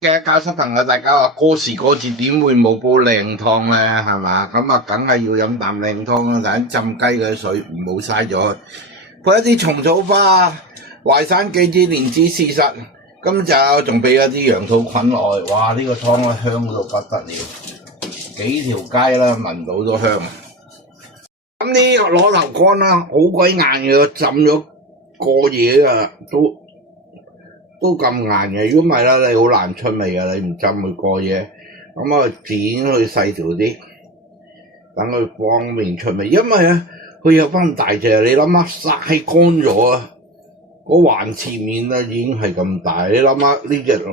嘅教室朋友，大家話過時過節點會冇煲靚湯咧？係嘛？咁啊，梗係要飲啖靚湯啦。但係浸雞嘅水唔好嘥咗佢，配一啲蟲草花、淮山杞子、蓮子、事實，今就仲俾一啲羊肚菌落去。哇！呢個湯咧香到不得了，幾條街啦聞到都香。咁啲螺頭乾啦，好鬼硬嘅，浸咗過夜啊，都咁硬嘅，如果唔係啦，你好難出味嘅，你唔浸佢過夜，咁啊剪佢細條啲，等佢方便出味。因為咧，佢有翻大隻，你諗下曬乾咗啊，嗰環切面咧已經係咁大，你諗下呢隻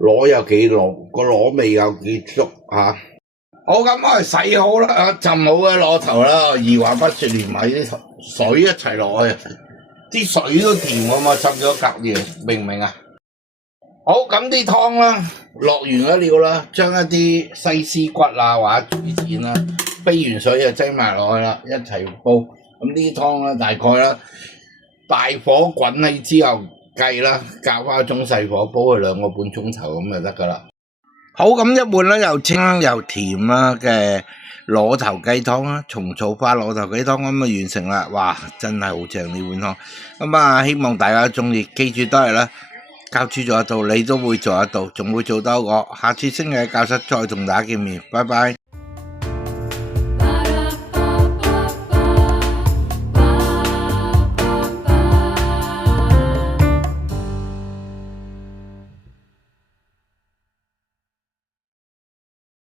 螺有幾糯，個螺味有幾足嚇。好，咁我哋洗好啦，浸好嘅螺頭啦，二話不說連埋啲水一齊落去。啲水都甜啊嘛，浸咗隔夜，明唔明啊？好，咁啲湯啦，落完咗料啦，將一啲西施骨啊或者豬腱啦，飛完水就擠埋落去啦，一齊煲。咁啲湯咧大概啦，大火滾起之後計啦，較翻中細火煲佢2個半鐘頭咁就得噶啦。好，咁一碗咧又清又甜啦嘅螺頭雞湯啦，蟲草花螺頭雞湯咁啊完成啦！哇，真係好正呢碗湯。咁啊，希望大家中意，記住都係啦，教主做得到，你都會做得到，仲會做得過。下次星期教室再同大家見面，拜拜。